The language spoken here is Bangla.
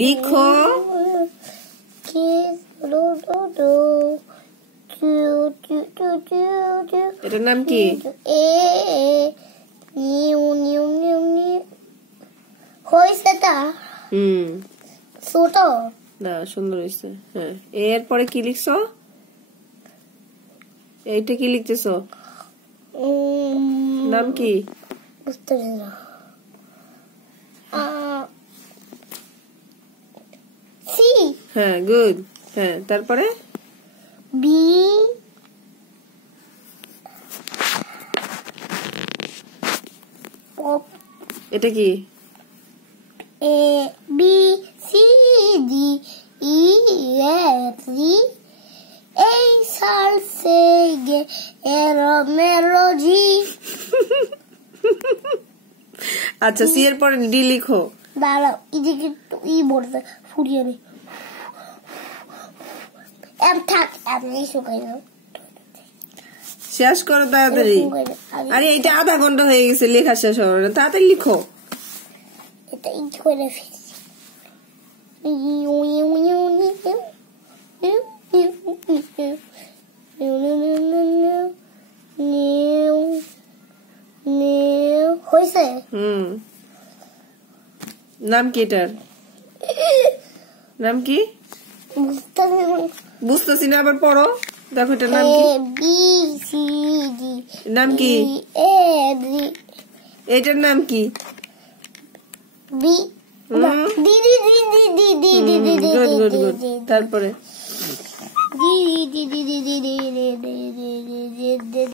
লিখো। এটার নাম কি? ছোট না, সুন্দর হয়েছে। হ্যাঁ, এরপরে কি লিখছো? এইটা কি লিখতেছো? নাম কি? বুঝতে না। সি। হ্যাঁ, গুড। হ্যাঁ, তারপরে বি। এটা কি? A B C D E F G H I J K L M N O P. আচ্ছা, সি এর পরে ডি লিখো। দাঁড়াও, এদিকে ই বলতে ফুরিয়ে নেই। থাক, আপনি শুকাই দাও। শেষ করো তাড়াতাড়ি। আরে এটা আধা ঘন্টা হয়ে গেছে লেখা শেষ হবে না, তাড়াতাড়ি লিখো। এটা ই করে ফেলছি। হয়েছে? নাম কি এটার? নাম কি? বুঝতেছি না, আবার পড়ো। দেখো এটার নাম কি? B C D. নাম কি? A B. এটার নাম কি? B D D D D D D D D D. Good good good. তারপরে D D D D D D D D D D.